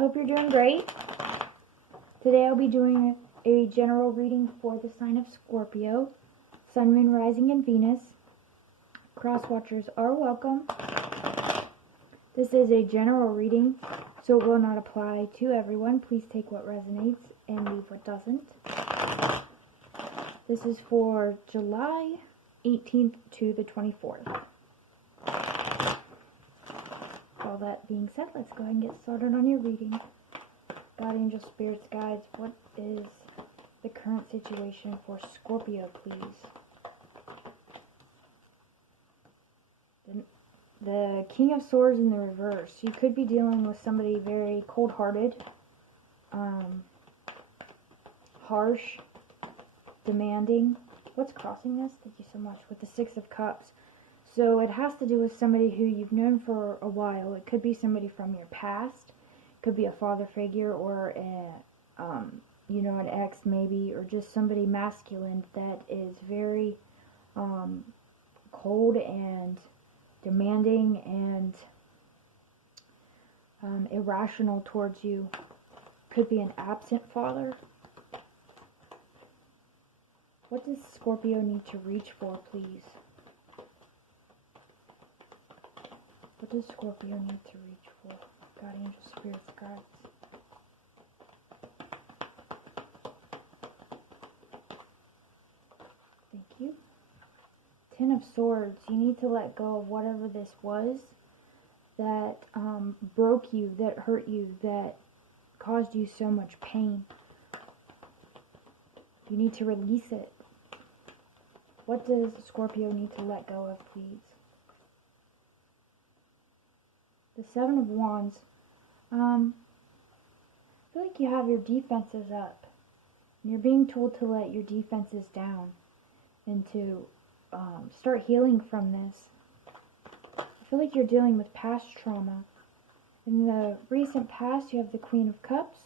hope you're doing great. Today I'll be doing a general reading for the sign of Scorpio, Sun, Moon, Rising, and Venus. Cross-watchers are welcome. This is a general reading, so it will not apply to everyone. Please take what resonates and leave what doesn't. This is for July 18th to the 24th. All that being said, let's go ahead and get started on your reading. God, angels, spirits, guides, what is the current situation for Scorpio, please? The King of Swords in the reverse. You could be dealing with somebody very cold-hearted, harsh, demanding. What's crossing this? Thank you so much. With the Six of Cups. So it has to do with somebody who you've known for a while. It could be somebody from your past. It could be a father figure or an ex maybe, or just somebody masculine that is very cold and demanding and irrational towards you. Could be an absent father. What does Scorpio need to reach for, please? What does Scorpio need to reach for? God, angels, spirits, guides. Thank you. Ten of Swords. You need to let go of whatever this was that broke you, that hurt you, that caused you so much pain. You need to release it. What does Scorpio need to let go of, please? The Seven of Wands. I feel like you have your defenses up. And you're being told to let your defenses down and to start healing from this. I feel like you're dealing with past trauma. In the recent past, you have the Queen of Cups.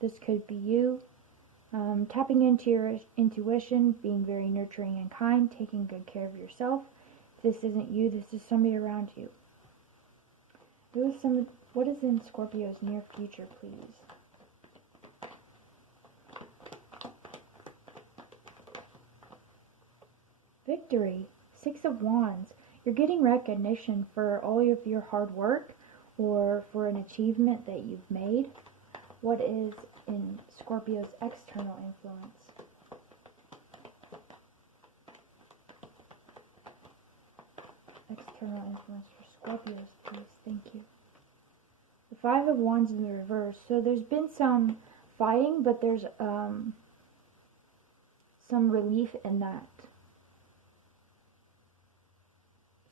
This could be you. Tapping into your intuition, being very nurturing and kind, taking good care of yourself. If this isn't you, this is somebody around you. What is in Scorpio's near future, please? Victory. Six of Wands. You're getting recognition for all of your hard work or for an achievement that you've made. What is in Scorpio's external influence? External influence for Scorpios, please. Thank you. The Five of Wands in the reverse. So there's been some fighting, but there's some relief in that.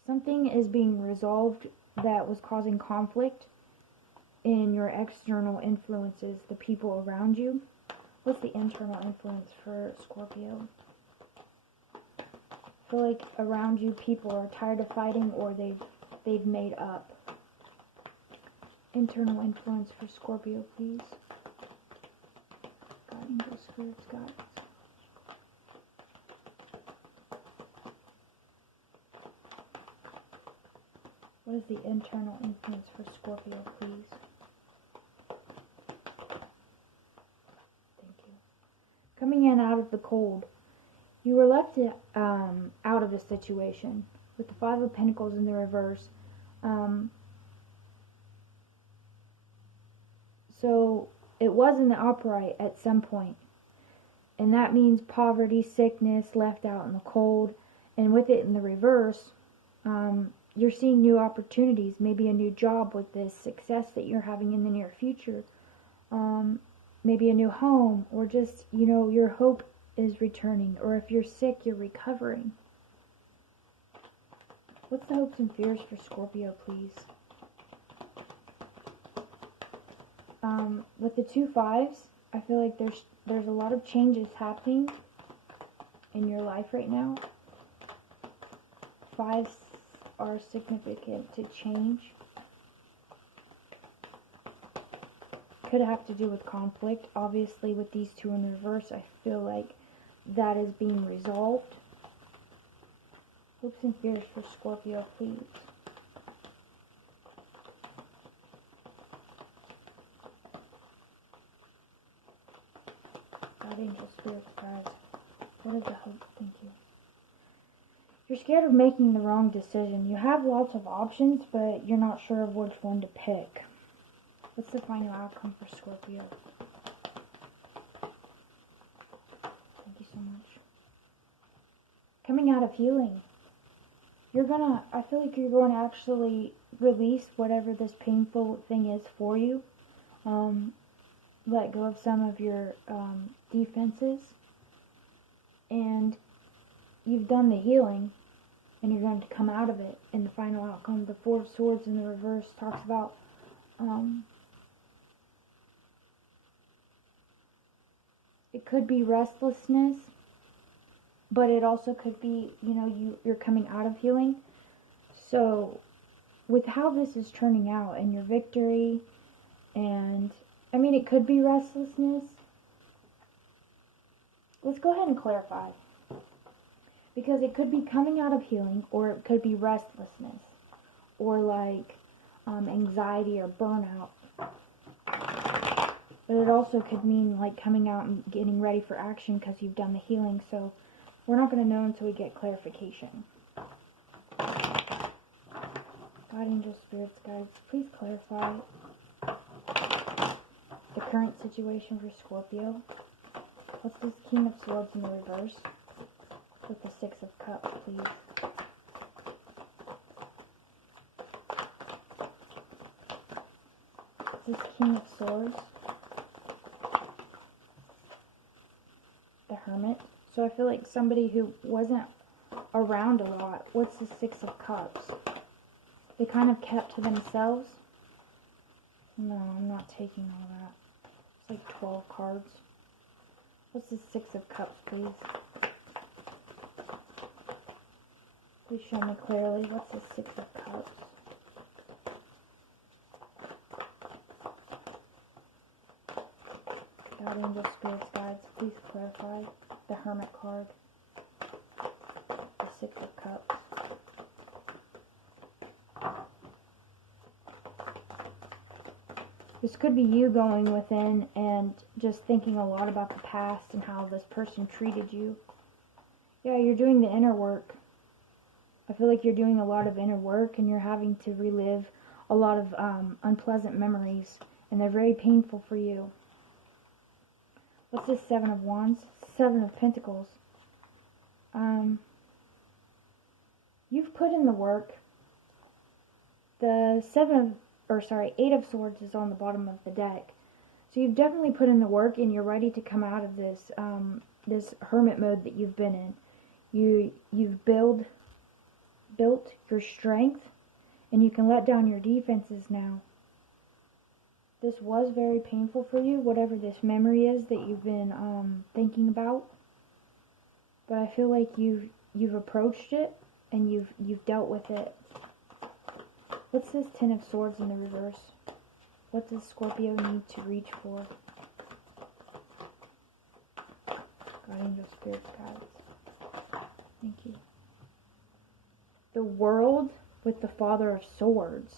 Something is being resolved that was causing conflict in your external influences, the people around you. What's the internal influence for Scorpio? I feel like around you people are tired of fighting, or they've made up. Internal influence for Scorpio, please. God, angels, spirits, guides. What is the internal influence for Scorpio, please? Thank you. Coming in out of the cold. You were left out of a situation with the Five of Pentacles in the reverse. So it was in the upright at some point. And that means poverty, sickness, left out in the cold. And with it in the reverse, you're seeing new opportunities, maybe a new job with this success that you're having in the near future. Maybe a new home, or just, your hope is returning. Or if you're sick, you're recovering. What's the hopes and fears for Scorpio, please? With the two fives, I feel like there's a lot of changes happening in your life right now. Fives are significant to change. Could have to do with conflict. Obviously, with these two in reverse, I feel like that is being resolved. Hopes and fears for Scorpio, please. God, angel, spirits, guides. What is the hope? Thank you. You're scared of making the wrong decision. You have lots of options, but you're not sure of which one to pick. What's the final outcome for Scorpio? Thank you so much. Coming out of healing. I feel like you're going to actually release whatever this painful thing is for you. Let go of some of your defenses. And you've done the healing, and you're going to come out of it in the final outcome. The Four of Swords in the reverse talks about it could be restlessness, but it also could be, you're coming out of healing. So with how this is turning out and your victory, and it could be restlessness. Let's go ahead and clarify. Because it could be coming out of healing, or it could be restlessness, or like anxiety or burnout. But it also could mean like coming out and getting ready for action because you've done the healing. So we're not going to know until we get clarification. God, angel, spirits, guides, please clarify the current situation for Scorpio. What's this King of Swords in the reverse? With the Six of Cups, please. This King of Swords. The Hermit. So I feel like somebody who wasn't around a lot. What's the Six of Cups? They kind of kept to themselves. No, I'm not taking all that. It's like 12 cards. What's the Six of Cups, please? Please show me clearly. What's the Six of Cups? God, angel, spirits, guides, please clarify the Hermit card. The Six of Cups. This could be you going within and just thinking a lot about the past and how this person treated you. Yeah, you're doing the inner work. I feel like you're doing a lot of inner work and you're having to relive a lot of unpleasant memories, and they're very painful for you. What's this Seven of Wands? Seven of Pentacles. You've put in the work. The Eight of Swords is on the bottom of the deck. So you've definitely put in the work and you're ready to come out of this this hermit mode that you've been in. You've built your strength, and you can let down your defenses now. This was very painful for you, whatever this memory is that you've been thinking about. But I feel like you've approached it and you've dealt with it. What's this Ten of Swords in the reverse? What does Scorpio need to reach for? God, angel, spirits, guides. Thank you. The World with the Father of Swords.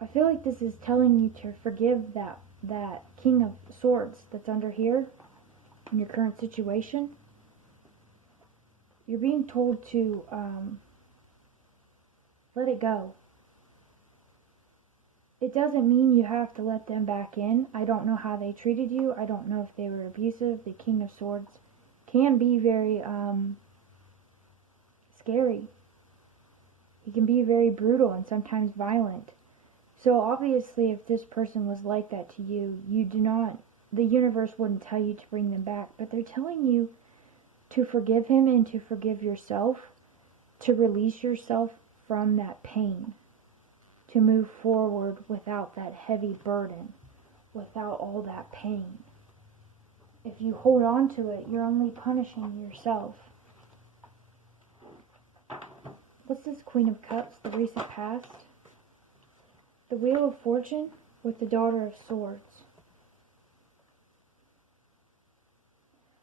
I feel like this is telling you to forgive that King of Swords that's under here in your current situation. You're being told to let it go. It doesn't mean you have to let them back in. I don't know how they treated you. I don't know if they were abusive. The King of Swords can be very scary. He can be very brutal and sometimes violent. So obviously if this person was like that to you, the universe wouldn't tell you to bring them back, but they're telling you to forgive him and to forgive yourself, to release yourself from that pain, to move forward without that heavy burden, without all that pain. If you hold on to it, you're only punishing yourself. What's this Queen of Cups, the recent past? The Wheel of Fortune with the Daughter of Swords.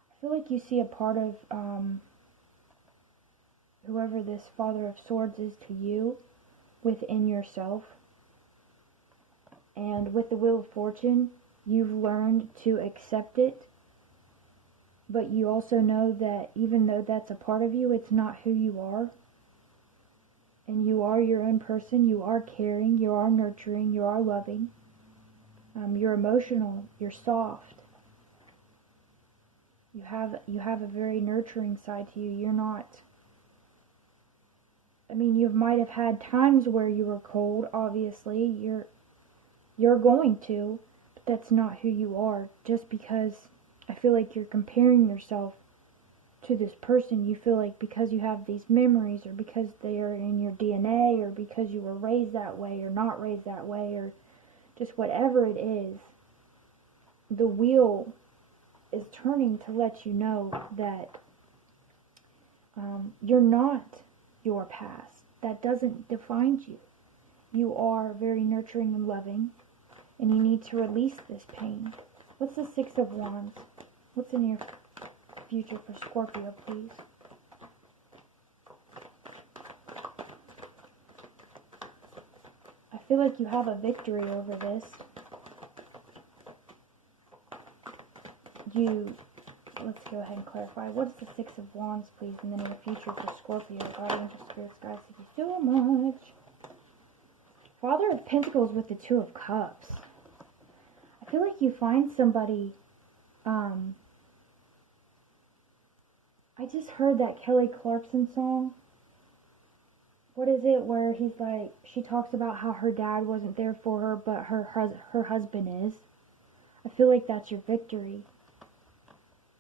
I feel like you see a part of whoever this Father of Swords is to you within yourself. And with the Wheel of Fortune, you've learned to accept it, but you also know that even though that's a part of you, it's not who you are. And you are your own person, you are caring, you are nurturing, you are loving. You're emotional, you're soft. You have a very nurturing side to you. You're not, you might have had times where you were cold, obviously. You're going to, but that's not who you are. Just because I feel like you're comparing yourself to this person, you feel like because you have these memories, or because they are in your DNA, or because you were raised that way or not raised that way, or just whatever it is, the wheel is turning to let you know that you're not your past. That doesn't define you. You are very nurturing and loving, and you need to release this pain. What's the Six of Wands? What's in your future for Scorpio, please? I feel like you have a victory over this. Let's go ahead and clarify. What's the Six of Wands, please, in the near future for Scorpio? God, angels, spirits, guys, thank you so much. Father of Pentacles with the Two of Cups. I feel like you find somebody, I just heard that Kelly Clarkson song. What is it where he's like, she talks about how her dad wasn't there for her, but her husband is. I feel like that's your victory.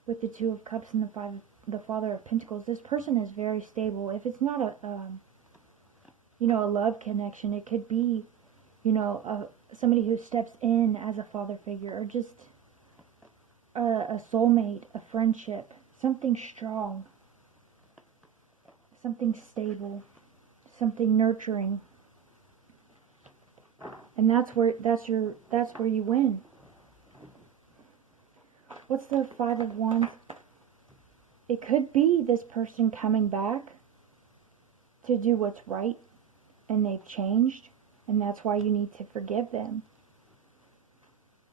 With the Two of Cups and the Father of Pentacles, this person is very stable. If it's not a love connection, it could be, somebody who steps in as a father figure, or just a soulmate, a friendship, something strong, something stable, something nurturing, and that's where you win. What's the Five of Wands? It could be this person coming back to do what's right, and they've changed, and that's why you need to forgive them.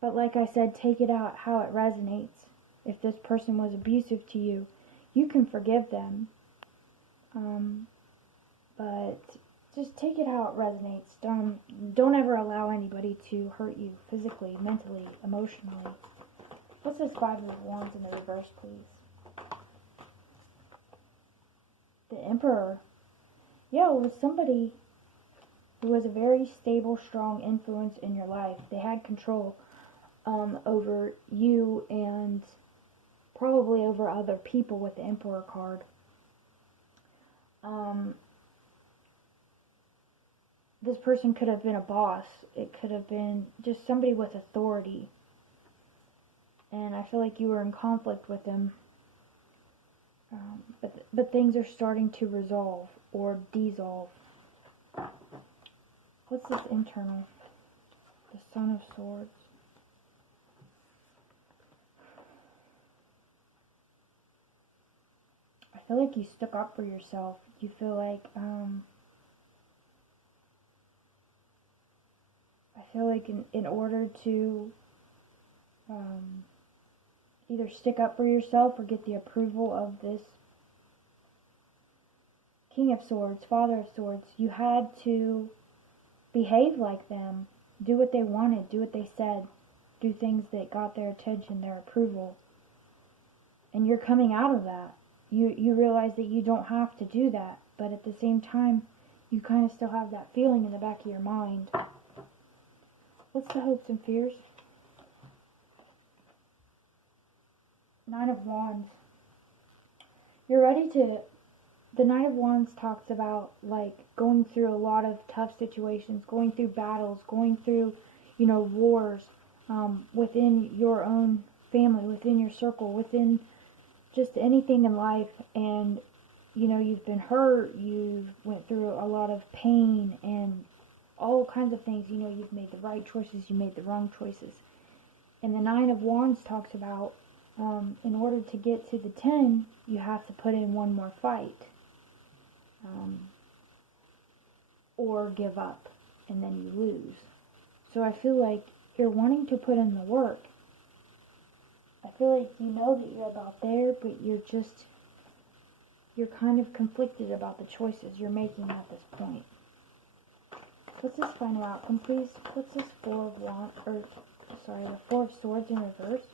But like I said, take it out how it resonates. If this person was abusive to you, you can forgive them. But just take it how it resonates. Don't ever allow anybody to hurt you physically, mentally, emotionally. What's this Five of Wands in the reverse, please? The Emperor. Yeah, it was somebody who was a very stable, strong influence in your life. They had control over you and probably over other people with the Emperor card. This person could have been a boss. It could have been just somebody with authority. And I feel like you were in conflict with them. But things are starting to resolve or dissolve. What's this internal? The Son of Swords. I feel like you stuck up for yourself. You feel like, in order to either stick up for yourself or get the approval of this King of Swords, Father of Swords, you had to behave like them, do what they wanted, do what they said, do things that got their attention, their approval. And you're coming out of that. You realize that you don't have to do that, but at the same time, you kind of still have that feeling in the back of your mind. What's the hopes and fears? Nine of Wands. You're ready to... The Knight of Wands talks about, like, going through a lot of tough situations, going through battles, going through, wars within your own family, within your circle, within just anything in life. And, you've been hurt, you've went through a lot of pain and all kinds of things. You've made the right choices, you made the wrong choices. And the Nine of Wands talks about, in order to get to the 10, you have to put in one more fight. Or give up, and then you lose. So I feel like you're wanting to put in the work. I feel like you know that you're about there, but you're kind of conflicted about the choices you're making at this point. What's this final outcome, please? What's this the Four of Swords in reverse?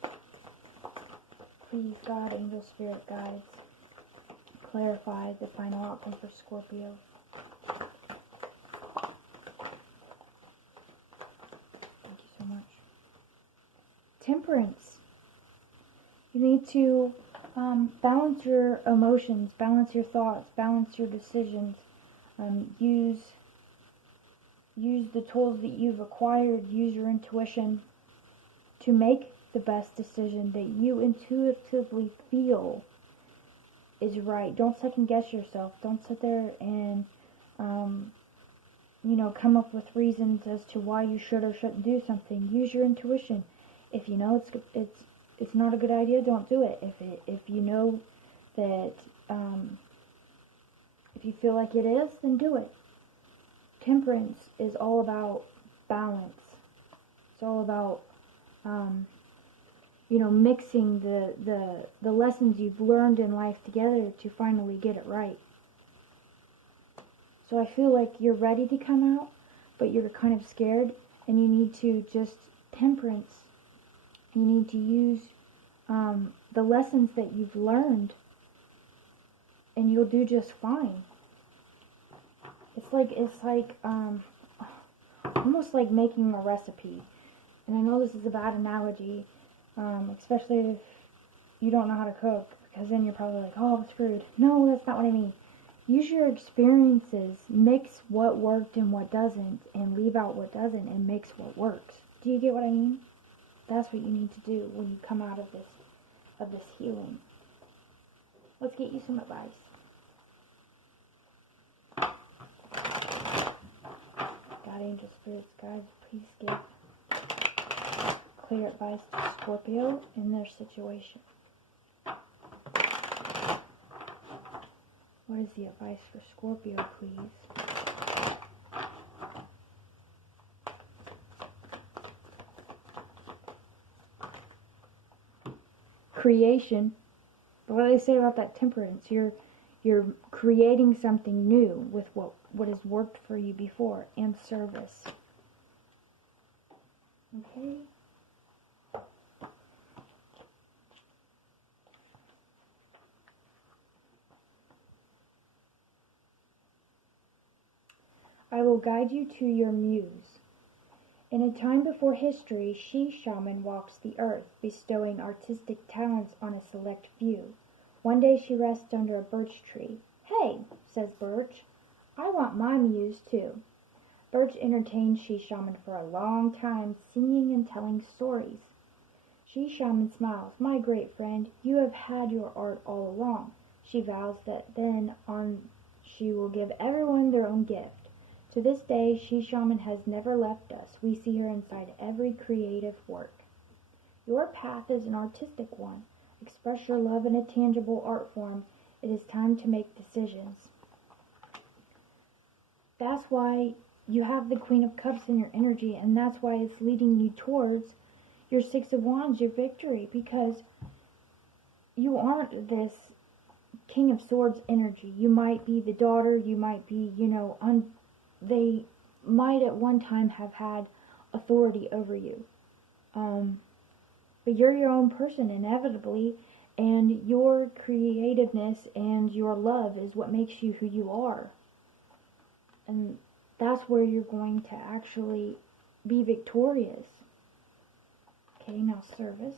Please, God, angel, spirit, guides, clarify the final outcome for Scorpio. Thank you so much. Temperance. You need to balance your emotions, balance your thoughts, balance your decisions. Use the tools that you've acquired, use your intuition to make the best decision that you intuitively feel is right. Don't second guess yourself. Don't sit there and, come up with reasons as to why you should or shouldn't do something. Use your intuition. If you know it's not a good idea, don't do it. If you know that, if you feel like it is, then do it. Temperance is all about balance. It's all about, mixing the lessons you've learned in life together to finally get it right. So I feel like you're ready to come out, but you're kind of scared, and you need to just temperance. You need to use the lessons that you've learned, and you'll do just fine. It's like almost like making a recipe. And I know this is a bad analogy, especially if you don't know how to cook, because then you're probably like, oh, I'm screwed. No, that's not what I mean. Use your experiences, mix what worked and what doesn't, and leave out what doesn't and mix what works. Do you get what I mean? That's what you need to do when you come out of this healing. Let's get you some advice. God, angel, spirits, guides, please give clear advice to Scorpio in their situation. What is the advice for Scorpio, please? Creation. What do they say about that temperance? You're creating something new with what has worked for you before, and service. Okay? I will guide you to your muse. In a time before history, she-shaman walks the earth, bestowing artistic talents on a select few. One day she rests under a birch tree. "Hey," says Birch, "I want my muse too." Birch entertains she-shaman for a long time, singing and telling stories. She-shaman smiles. "My great friend, you have had your art all along." She vows that then on she will give everyone their own gift. To this day, she-shaman has never left us. We see her inside every creative work. Your path is an artistic one. Express your love in a tangible art form. It is time to make decisions. That's why you have the Queen of Cups in your energy, and that's why it's leading you towards your Six of Wands, your victory, because you aren't this King of Swords energy. You might be the daughter, you might be, they might at one time have had authority over you. But you're your own person, inevitably, and your creativeness and your love is what makes you who you are. And that's where you're going to actually be victorious. Okay, now service.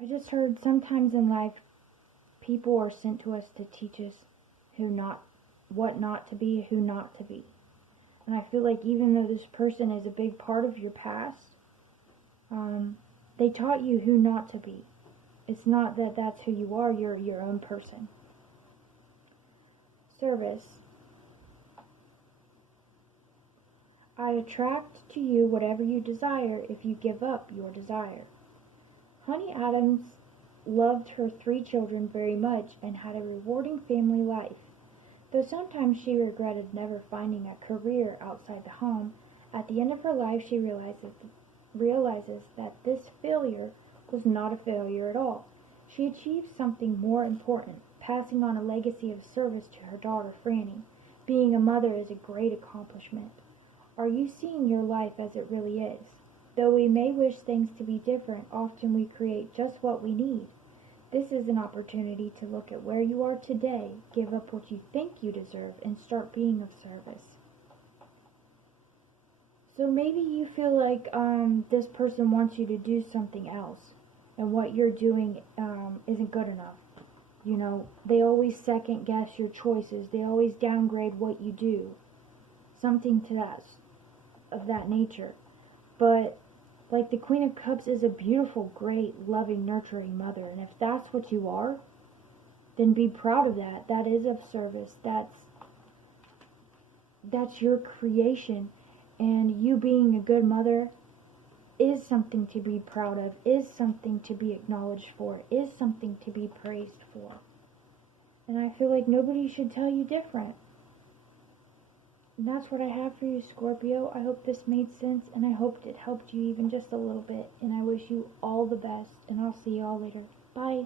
I just heard sometimes in life people are sent to us to teach us what not to be, who not to be. And I feel like even though this person is a big part of your past, they taught you who not to be. It's not that that's who you are, you're your own person. Service. I attract to you whatever you desire if you give up your desire. Honey Adams loved her 3 children very much and had a rewarding family life. Though sometimes she regretted never finding a career outside the home, at the end of her life she realizes that this failure was not a failure at all. She achieved something more important, passing on a legacy of service to her daughter Franny. Being a mother is a great accomplishment. Are you seeing your life as it really is? Though we may wish things to be different, often we create just what we need. This is an opportunity to look at where you are today, give up what you think you deserve, and start being of service. So maybe you feel like this person wants you to do something else, and what you're doing isn't good enough. You know, they always second guess your choices. They always downgrade what you do. Something to that nature. But like the Queen of Cups is a beautiful, great, loving, nurturing mother. And if that's what you are, then be proud of that. That is of service. That's your creation. And you being a good mother is something to be proud of, is something to be acknowledged for, is something to be praised for. And I feel like nobody should tell you different. And that's what I have for you, Scorpio. I hope this made sense, and I hope it helped you even just a little bit. And I wish you all the best, and I'll see you all later. Bye.